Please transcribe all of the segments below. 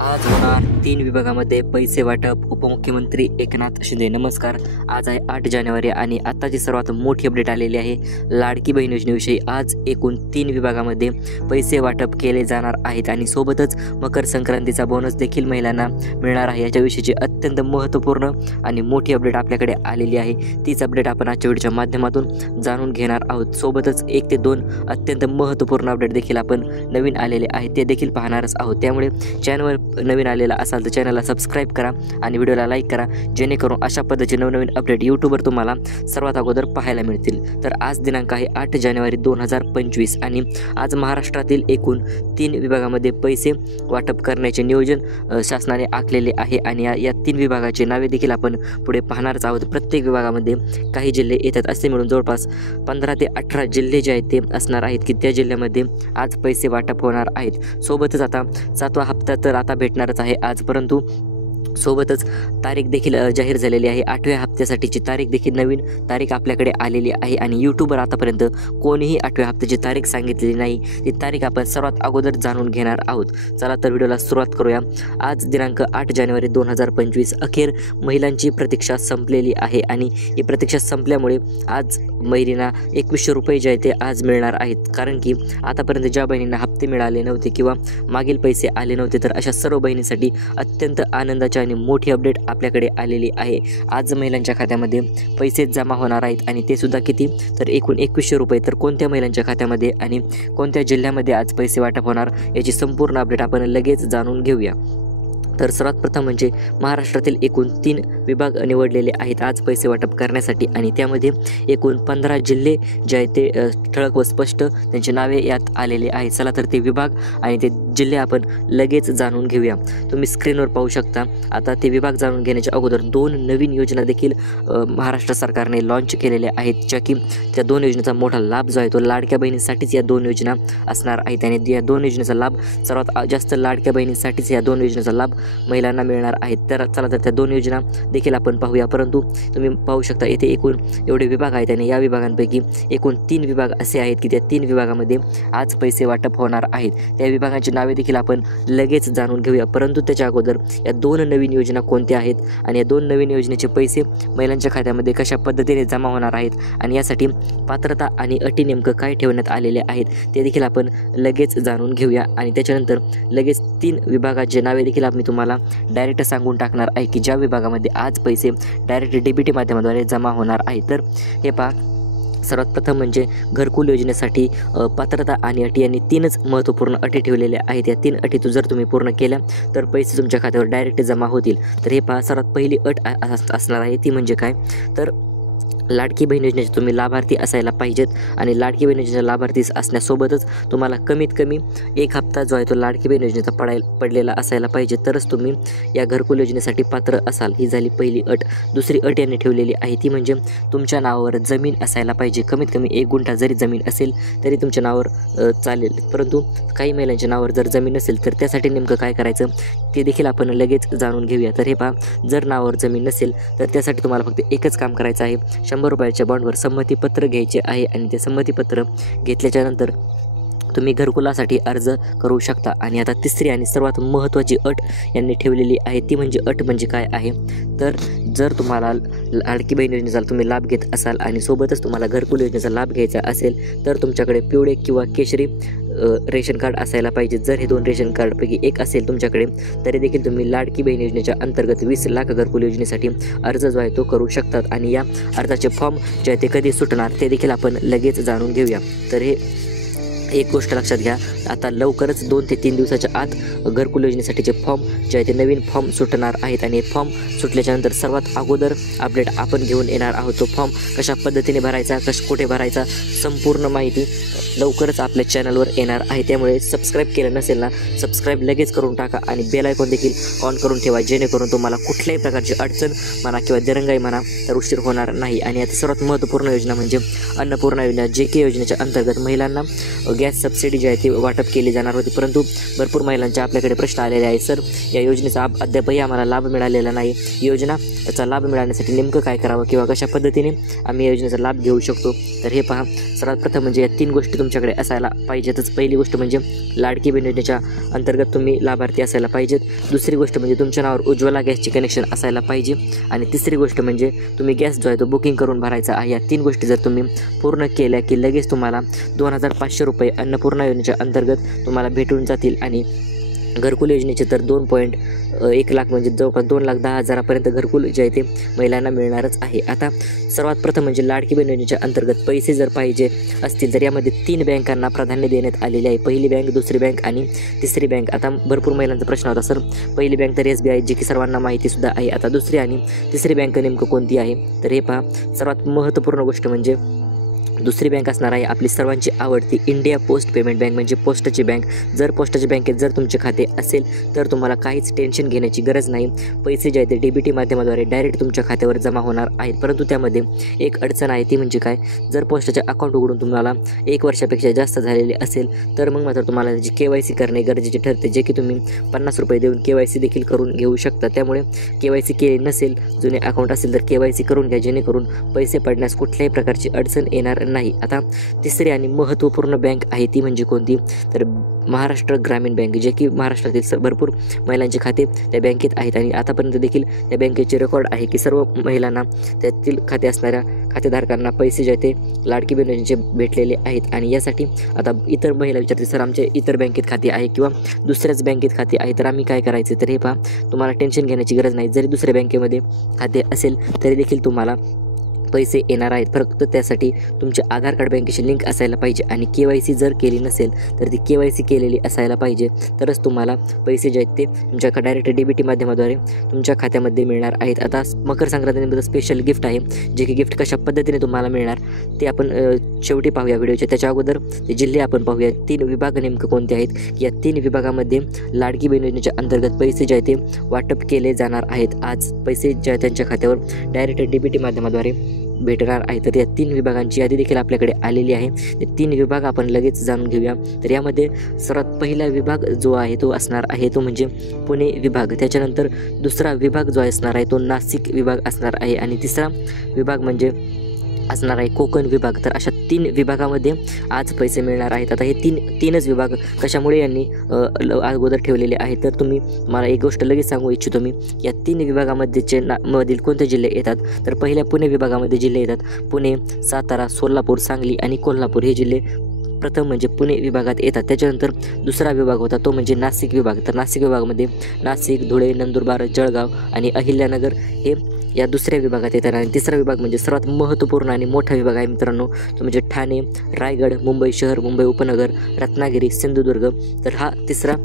आज होणार 3 विभागामध्ये पैसे वाटप. उपमुख्यमंत्री एकनाथ शिंदे. नमस्कार. आज आहे 8 जानेवारी आणि आताची सर्वात मोठी अपडेट आलेली आहे लाडकी बहीण योजनेविषयी. आज एकूण 3 विभागामध्ये पैसे वाटप केले जाणार आहेत आणि सोबतच मकर संक्रांतीचा बोनस देखील महिलांना मिळणार आहे. याच्याविषयीची अत्यंत महत्त्वपूर्ण आणि मोठी अपडेट आपल्याकडे आलेली आहे. तीच अपडेट आपण आजच्या व्हिडिओच्या माध्यमातून जाणून घेणार आहोत. सोबतच 1 ते 2 अत्यंत महत्त्वपूर्ण अपडेट देखील आपण नवीन आलेले आहेत ते देखील पाहणारच आहोत. त्यामुळे चॅनलवर नवीन आलेला असाल तर चॅनलला सबस्क्राईब करा आणि व्हिडिओला लाईक करा, जेणेकरून अशा पद्धतीचे नवनवीन अपडेट यूट्यूबवर तुम्हाला सर्वात अगोदर पाहायला मिळतील. तर आज दिनांक आहे 8 जानेवारी 2025 आणि आज महाराष्ट्रातील एकूण 3 विभागामध्ये पैसे वाटप करण्याचे नियोजन शासनाने आखलेले आहे आणि या 3 विभागाचे नावे देखील आपण पुढे पाहणारच आहोत. प्रत्येक विभागामध्ये काही जिल्हे येतात, असे मिळून जवळपास 15 ते 18 जिल्हे जे आहेत ते असणार आहेत की त्या जिल्ह्यामध्ये आज पैसे वाटप होणार आहेत. सोबतच आता 7वा हप्ता तर आता भेटणारच आहे आज, परंतु सोबतच तारीख देखील जाहीर झालेली आहे. 8व्या हप्त्यासाठीची तारीख देखील नवीन तारीख आपल्याकडे आलेली आहे आणि यूट्यूबवर आतापर्यंत कोणीही 8व्या हप्त्याची तारीख सांगितलेली नाही. ती तारीख आपण सर्वात अगोदर जाणून घेणार आहोत. चला तर व्हिडिओला सुरुवात करूया. आज दिनांक 8 जानेवारी 2025 अखेर महिलांची प्रतीक्षा संपलेली आहे आणि ही प्रतीक्षा संपल्यामुळे आज महिलांना 2100 रुपये जे आहेत ते आज मिळणार आहेत. कारण की आतापर्यंत ज्या बहिणींना हप्ते मिळाले नव्हते किंवा मागील पैसे आले नव्हते, तर अशा सर्व बहिणींसाठी अत्यंत आनंदाची आणि मोठी अपडेट आपल्याकडे आलेली आहे. आज महिलांच्या खात्यामध्ये पैसे जमा होणार आहेत आणि ते सुद्धा किती, तर एकूण 2100 रुपये. तर कोणत्या महिलांच्या खात्यामध्ये आणि कोणत्या जिल्ह्यामध्ये आज पैसे वाटप होणार याची संपूर्ण अपडेट आपण लगेच जाणून घेऊया. तर सर्वात प्रथम म्हणजे महाराष्ट्रातील एकूण 3 विभाग निवडलेले आहेत आज पैसे वाटप करण्यासाठी आणि त्यामध्ये एकूण 15 जिल्हे जे आहेत ते ठळक व स्पष्ट त्यांची नावे यात आलेले आहेत. चला तर ते विभाग आणि ते जिल्हे आपण लगेच जाणून घेऊया. तुम्ही स्क्रीनवर पाहू शकता. आता ते विभाग जाणून घेण्याच्या अगोदर 2 नवीन योजना देखील महाराष्ट्र सरकारने लॉन्च केलेल्या आहेत, ज्या की त्या 2 योजनेचा मोठा लाभ जो आहे तो लाडक्या बहिणींसाठीच या 2 योजना असणार आहेत आणि या 2 योजनेचा लाभ सर्वात जास्त लाडक्या बहिणींसाठीच या 2 योजनेचा लाभ महिलांना मिळणार आहेत. तर चला तर त्या 2 योजना देखील आपण पाहूया. परंतु तुम्ही पाहू शकता येथे एकूण एवढे विभाग आहेत आणि या विभागांपैकी एकूण 3 विभाग असे आहेत की त्या 3 विभागामध्ये आज पैसे वाटप होणार आहेत. त्या विभागांची नावे देखील आपण लगेच जाणून घेऊया. परंतु त्याच्या अगोदर या 2 नवीन योजना कोणत्या आहेत आणि या 2 नवीन योजनेचे पैसे महिलांच्या खात्यामध्ये कशा पद्धतीने जमा होणार आहेत आणि यासाठी पात्रता आणि अटी नेमकं काय ठेवण्यात आलेले आहेत ते देखील आपण लगेच जाणून घेऊया. आणि त्याच्यानंतर लगेच 3 विभागाचे नावे देखील आम्ही तुम्हाला डायरेक्ट सांगून टाकणार आहे की ज्या विभागामध्ये आज पैसे डायरेक्ट डीबीटी माध्यमाद्वारे जमा होणार आहेत. तर हे पहा, सर्वात प्रथम म्हणजे घरकुल योजनेसाठी पात्रता आणि अटी यांनी 3च महत्त्वपूर्ण अटी ठेवलेल्या आहेत. या 3 अटी जर तुम्ही पूर्ण केल्या तर पैसे तुमच्या खात्यावर डायरेक्ट जमा होतील. तर हे पहा, सर्वात पहिली अट असणार आहे ती म्हणजे काय, तर लाडकी बहीण योजनेचे तुम्ही लाभार्थी असायला पाहिजेत आणि लाडकी बहीण योजनेचा लाभार्थी असण्यासोबतच तुम्हाला कमीत कमी 1 हप्ता जो आहे तो लाडकी बहीण योजनेचा पडलेला असायला पाहिजे, तरच तुम्ही या घरकुल योजनेसाठी पात्र असाल. ही झाली पहिली अट. दुसरी अट यांनी ठेवलेली आहे ती म्हणजे तुमच्या नावावर जमीन असायला पाहिजे. कमीत कमी 1 गुंठा जरी जमीन असेल तरी तुमच्या नावावर चालेल. परंतु काही महिलांच्या नावावर जर जमीन नसेल तर त्यासाठी नेमकं काय करायचं ते देखील आपण लगेच जाणून घेऊया. तर हे पहा, जर नावावर जमीन नसेल तर त्यासाठी तुम्हाला फक्त एकच काम करायचं आहे. 100 रुपयाच्या बॉन्डवर संमतीपत्र घ्यायचे आहे आणि ते संमतीपत्र घेतल्याच्यानंतर तुम्ही घरकुलासाठी अर्ज करू शकता. आणि आता तिसरी आणि सर्वात महत्त्वाची अट यांनी ठेवलेली आहे ती म्हणजे अट म्हणजे काय आहे, तर जर तुम्हाला लाडकी बहीण योजनेचा तुम्ही लाभ घेत असाल आणि सोबतच तुम्हाला घरकुल योजनेचा लाभ घ्यायचा असेल तर तुमच्याकडे पिवळे किंवा केशरी रेशन कार्ड असायला पाहिजे. जर हे 2 रेशन कार्डपैकी एक असेल तुमच्याकडे तरी देखील तुम्ही लाडकी बहीण योजनेच्या अंतर्गत 20 लाख घरकुल योजनेसाठी अर्ज जो आहे तो करू शकतात. आणि या अर्जाचे फॉर्म जे आहे ते कधी सुटणार ते देखील आपण लगेच जाणून घेऊया. तर हे एक गोष्ट लक्षात घ्या, आता लवकरच 2 ते 3 दिवसाच्या आत घरकुल योजनेसाठीचे फॉर्म जे आहे ते नवीन फॉर्म सुटणार आहेत आणि फॉर्म सुटल्याच्यानंतर सर्वात अगोदर अपडेट आपण घेऊन येणार आहोत. तो फॉर्म कशा पद्धतीने भरायचा, कुठे भरायचा, संपूर्ण माहिती लवकरच आपल्या चॅनलवर येणार आहे. त्यामुळे सबस्क्राईब केलं नसेल ना, सबस्क्राईब लगेच करून टाका आणि बेल आयकॉन देखील ऑन करून ठेवा, जेणेकरून तुम्हाला कुठल्याही प्रकारची अडचण म्हणा किंवा दिरंगाई म्हणा तर उशीर होणार नाही. आणि आता सर्वात महत्त्वपूर्ण योजना म्हणजे अन्नपूर्णा योजना, JK योजनेच्या अंतर्गत महिलांना गॅस सबसिडी जी आहे ती वाटप केली जाणार होती, परंतु भरपूर महिलांचे आपल्याकडे प्रश्न आलेले आहे. सर, या योजनेचा अद्यापही आम्हाला लाभ मिळालेला नाही. योजनेचा लाभ मिळवण्यासाठी नेमकं काय करावं किंवा कशा पद्धतीने आम्ही या योजनेचा लाभ घेऊ शकतो? तर हे पहा, सर्वात प्रथम म्हणजे या 3 गोष्टी तुमच्याकडे असायला पाहिजेतच. पहिली गोष्ट म्हणजे लाडकी बहीण योजनेच्या अंतर्गत तुम्ही लाभार्थी असायला पाहिजेत. दुसरी गोष्ट म्हणजे तुमच्या नावावर उज्ज्वला गॅसची कनेक्शन असायला पाहिजे. आणि तिसरी गोष्ट म्हणजे तुम्ही गॅस जो आहे तो बुकिंग करून भरायचा आहे. या 3 गोष्टी जर तुम्ही पूर्ण केल्या की लगेच तुम्हाला 2500 रुपये अन्नपूर्णा योजनेच्या अंतर्गत तुम्हाला भेटून जातील. आणि घरकुल योजनेचे तर 2.1 लाख म्हणजे जवळपास 2,10,000पर्यंत घरकुल जे आहे ते महिलांना मिळणारच आहे. आता सर्वात प्रथम म्हणजे लाडकी बहीण योजनेच्या अंतर्गत पैसे जर पाहिजे असतील तर यामध्ये 3 बँकांना प्राधान्य देण्यात आलेले आहे. पहिली बँक, दुसरी बँक आणि तिसरी बँक. आता भरपूर महिलांचा प्रश्न होता, सर पहिली बँक तर SBI, जी की सर्वांना माहितीसुद्धा आहे. आता दुसरी आणि तिसरी बँक नेमकं कोणती आहे? तर हे पहा, सर्वात महत्त्वपूर्ण गोष्ट म्हणजे दुसरी बँक असणार आहे आपली सर्वांची आवडती इंडिया पोस्ट पेमेंट बँक, म्हणजे पोस्टाची बँक. जर पोस्टाच्या बँकेत जर तुमचे खाते असेल तर तुम्हाला काहीच टेन्शन घेण्याची गरज नाही. पैसे जे आहेत ते DBT माध्यमाद्वारे डायरेक्ट तुमच्या खात्यावर जमा होणार आहेत. परंतु त्यामध्ये एक अडचण आहे, ती म्हणजे काय? जर पोस्टाचे अकाउंट उघडून तुम्हाला 1 वर्षापेक्षा जास्त झालेले असेल तर मग मात्र तुम्हाला त्याची KYC करणे गरजेचे ठरते, जे की तुम्ही 50 रुपये देऊन KYC देखील करून घेऊ शकता. त्यामुळे KYC केली नसेल, जुने अकाउंट असेल तर KYC करून घ्या, जेणेकरून पैसे पडण्यास कुठल्याही प्रकारची अडचण येणार नाही. आता तिसरी आणि महत्त्वपूर्ण बँक आहे ती म्हणजे कोणती? तर महाराष्ट्र ग्रामीण बँक, जे की महाराष्ट्रातील भरपूर महिलांचे खाते त्या बँकेत आहेत. आणि आतापर्यंत देखील त्या बँकेचे रेकॉर्ड आहे की सर्व महिलांना त्यातील खाते असणाऱ्या खातेधारकांना पैसे जे ते लाडकी बहीण योजनेचे भेटलेले आहेत. आणि यासाठी आता इतर महिला विचारते, सर आमचे इतर बँकेत खाते आहे किंवा दुसऱ्याच बँकेत खाते आहे, तर आम्ही काय करायचे? तर हे पहा, तुम्हाला टेन्शन घेण्याची गरज नाही. जरी दुसऱ्या बँकेमध्ये खाते असेल तरी देखील तुम्हाला पैसे येणार आहेत. फक्त त्यासाठी तुमचे आधार कार्ड बँकेशी लिंक असायला पाहिजे आणि KYC जर केली नसेल तर ती KYC केलेली असायला पाहिजे, तरच तुम्हाला पैसे जे आहेत ते तुमच्याकडे डायरेक्ट DBT माध्यमाद्वारे तुमच्या खात्यामध्ये मिळणार आहेत. आता मकर संक्रांतीमध्ये स्पेशल गिफ्ट आहे, जे की गिफ्ट कशा पद्धतीने तुम्हाला मिळणार ते आपण शेवटी पाहूया व्हिडिओच्या. त्याच्या अगोदर ते जिल्हे आपण पाहूया. 3 विभाग नेमकं कोणते आहेत? या 3 विभागामध्ये लाडकी बहीण योजनेच्या अंतर्गत पैसे जे आहेत ते वाटप केले जाणार आहेत. आज पैसे जे आहेत त्यांच्या खात्यावर डायरेक्ट DBT माध्यमाद्वारे भेटणार आहे. तर या 3 विभागांची यादी देखील आपल्याकडे आलेली आहे. ते 3 विभाग आपण लगेच जाणून घेऊया. तर यामध्ये सर्वात पहिला विभाग जो आहे तो असणार आहे तो म्हणजे पुणे विभाग. त्याच्यानंतर दुसरा विभाग जो असणार आहे तो नाशिक विभाग असणार आहे. आणि तिसरा विभाग म्हणजे असणार आहे कोकण विभाग. तर अशा 3 विभागामध्ये आज पैसे मिळणार आहेत. आता हे तीनच विभाग कशामुळे यांनी अगोदर ठेवलेले आहेत? तर तुम्ही मला एक गोष्ट लगेच सांगू इच्छितो मी, या 3 विभागामध्ये मधील कोणते जिल्हे येतात? तर पहिल्या पुणे विभागामध्ये जिल्हे येतात. पुणे, सातारा, सोलापूर, सांगली आणि कोल्हापूर हे जिल्हे प्रथम म्हणजे पुणे विभागात येतात. त्याच्यानंतर दुसरा विभाग होता तो म्हणजे नाशिक विभाग. तर नाशिक विभागामध्ये नाशिक, धुळे, नंदुरबार, जळगाव आणि अहिल्यानगर हे या दुसऱ्या विभागात येतात. आणि तिसरा विभाग म्हणजे सर्वात महत्त्वपूर्ण आणि मोठा विभाग आहे मित्रांनो, तो म्हणजे ठाणे, रायगड, मुंबई शहर, मुंबई उपनगर, रत्नागिरी, सिंधुदुर्ग. तर हा तिसरा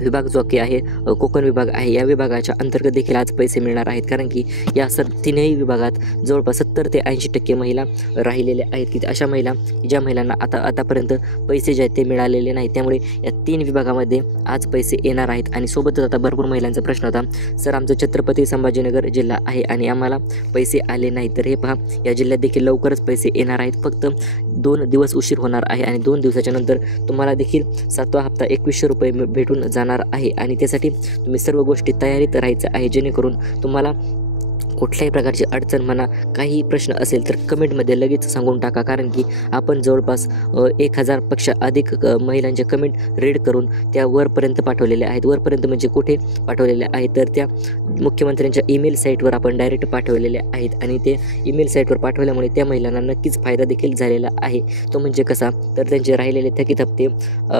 विभाग जो की आहे कोकण विभाग आहे. या विभागाच्या अंतर्गत देखील आज पैसे मिळणार आहेत, कारण की या 3ही विभागात जवळपास 70 ते 80% महिला राहिलेल्या आहेत की अशा महिला ज्या महिलांना आतापर्यंत पैसे जे आहेत ते मिळालेले नाहीत. त्यामुळे या 3 विभागामध्ये आज पैसे येणार आहेत. आणि सोबतच आता भरपूर महिलांचा प्रश्न होता, सर आमचं छत्रपती संभाजीनगर जिल्हा आहे आणि आम्हाला पैसे आले नाहीत. तर हे पहा, या जिल्ह्यात देखील लवकरच पैसे येणार आहेत. फक्त 2 दिवस उशीर होणार आहे आणि 2 दिवसाच्या नंतर तुम्हाला देखील 7वा हप्ता 2100 रुपये भेटून जाणार आहे. आणि त्यासाठी तुम्ही सर्व गोष्टी तयारीत राहायचं आहे, जेणेकरून तुम्हाला कुठल्याही प्रकारची अडचण म्हणा, काही प्रश्न असेल तर कमेंटमध्ये लगेच सांगून टाका, कारण की आपण जवळपास 1000पेक्षा अधिक महिलांच्या कमेंट रीड करून त्या वरपर्यंत पाठवलेल्या आहेत. वरपर्यंत म्हणजे कुठे पाठवलेल्या आहेत? तर त्या मुख्यमंत्र्यांच्या ईमेल साईटवर आपण डायरेक्ट पाठवलेल्या आहेत. आणि ते ईमेल साईटवर पाठवल्यामुळे त्या महिलांना नक्कीच फायदा देखील झालेला आहे. तो म्हणजे कसा? तर त्यांचे राहिलेले थकीत हप्ते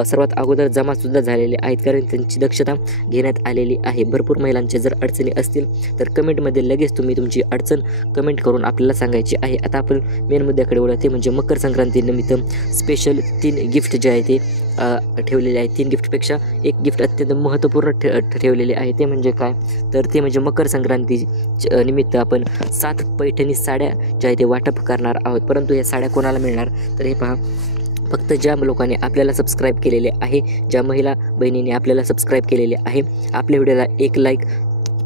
सर्वात अगोदर जमासुद्धा झालेले आहेत, कारण त्यांची दक्षता घेण्यात आलेली आहे. भरपूर महिलांच्या जर अडचणी असतील तर कमेंटमध्ये लगेच तुम्ही तुमची अडचण कमेंट करून आपल्याला सांगायची आहे. आता आपण मेन मुद्द्याकडे वळू, ते म्हणजे मकर संक्रांती निमित्त स्पेशल 3 गिफ्ट जे आहे ते ठेवलेले आहे. 3 गिफ्टपेक्षा एक गिफ्ट अत्यंत महत्त्वपूर्ण ठेवलेले आहे. ते म्हणजे काय? तर ते म्हणजे मकर संक्रांती निमित्त आपण 7 पैठणी साड्या ज्या आहे ते वाटप करणार आहोत. परंतु या साड्या कोणाला मिळणार? तर हे पहा, फक्त ज्या लोकांनी आपल्याला सबस्क्राईब केलेले आहे, ज्या महिला बहिणींनी आपल्याला सबस्क्राईब केलेले आहे, आपल्या व्हिडिओला 1 लाईक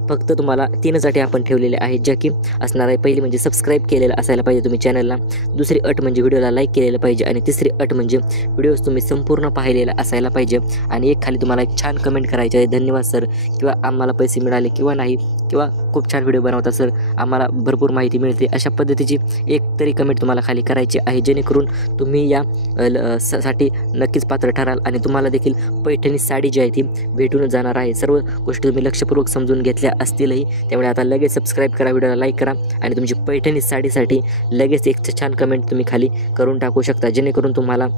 फक्त तुम्हाला 3च अटी आपण ठेवलेल्या आहेत, ज्या की असणार आहे. पहिली म्हणजे सबस्क्राईब केलेलं असायला पाहिजे तुम्ही चॅनलला, दुसरी अट म्हणजे व्हिडिओला लाईक केलेलं पाहिजे आणि तिसरी अट म्हणजे व्हिडिओज तुम्ही संपूर्ण पाहिलेला असायला पाहिजे. आणि एक खाली तुम्हाला एक छान कमेंट करायचे आहे, धन्यवाद सर, किंवा आम्हाला पैसे मिळाले किंवा नाही, किंवा खूप छान व्हिडिओ बनवता सर, आम्हाला भरपूर माहिती मिळते, अशा पद्धतीची एक तरी कमेंट तुम्हाला खाली करायची आहे, जेणेकरून तुम्ही या साठी नक्कीच पात्र ठराल आणि तुम्हाला देखील पैठणी साडी जी आहे ती भेटून जाणार आहे. सर्व गोष्टी तुम्ही लक्षपूर्वक समजून घेतल्या असतीलही, त्यामुळे आता लगेच सबस्क्राईब करा, व्हिडिओला लाईक करा आणि तुमची पैठणी साडीसाठी लगेच एक छान कमेंट तुम्ही खाली करून टाकू शकता, जेणेकरून तुम्हाला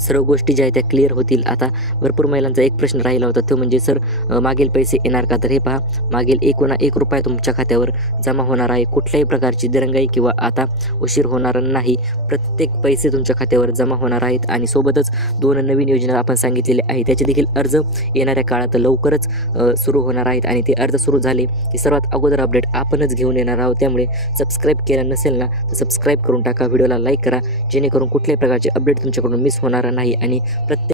सर्व गोष्टी ज्या आहेत त्या क्लिअर होतील. आता भरपूर महिलांचा एक प्रश्न राहिला होता, तो म्हणजे सर मागील पैसे येणार का? तर हे पहा, मागील 1 रुपया तुमच्या खात्यावर जमा होणार आहे. कुठल्याही प्रकारची दिरंगाई किंवा आता उशीर होणार नाही. प्रत्येक पैसे तुमच्या खात्यावर जमा होणार आहेत आणि सोबतच 2 नवीन योजना आपण सांगितलेले आहे, त्याचे देखील अर्ज येणाऱ्या काळात लवकरच सुरू होणार आहेत आणि ते अर्ज सुरू झाले की सर्वात अगोदर अपडेट आपणच घेऊन येणार आहोत. त्यामुळे सबस्क्राईब केलं नसेल ना तर सबस्क्राईब करून टाका, व्हिडिओला लाईक करा, जेणेकरून कुठल्याही प्रकारचे अपडेट तुमच्याकडून मिस होणार नाही आणि प्रत्येक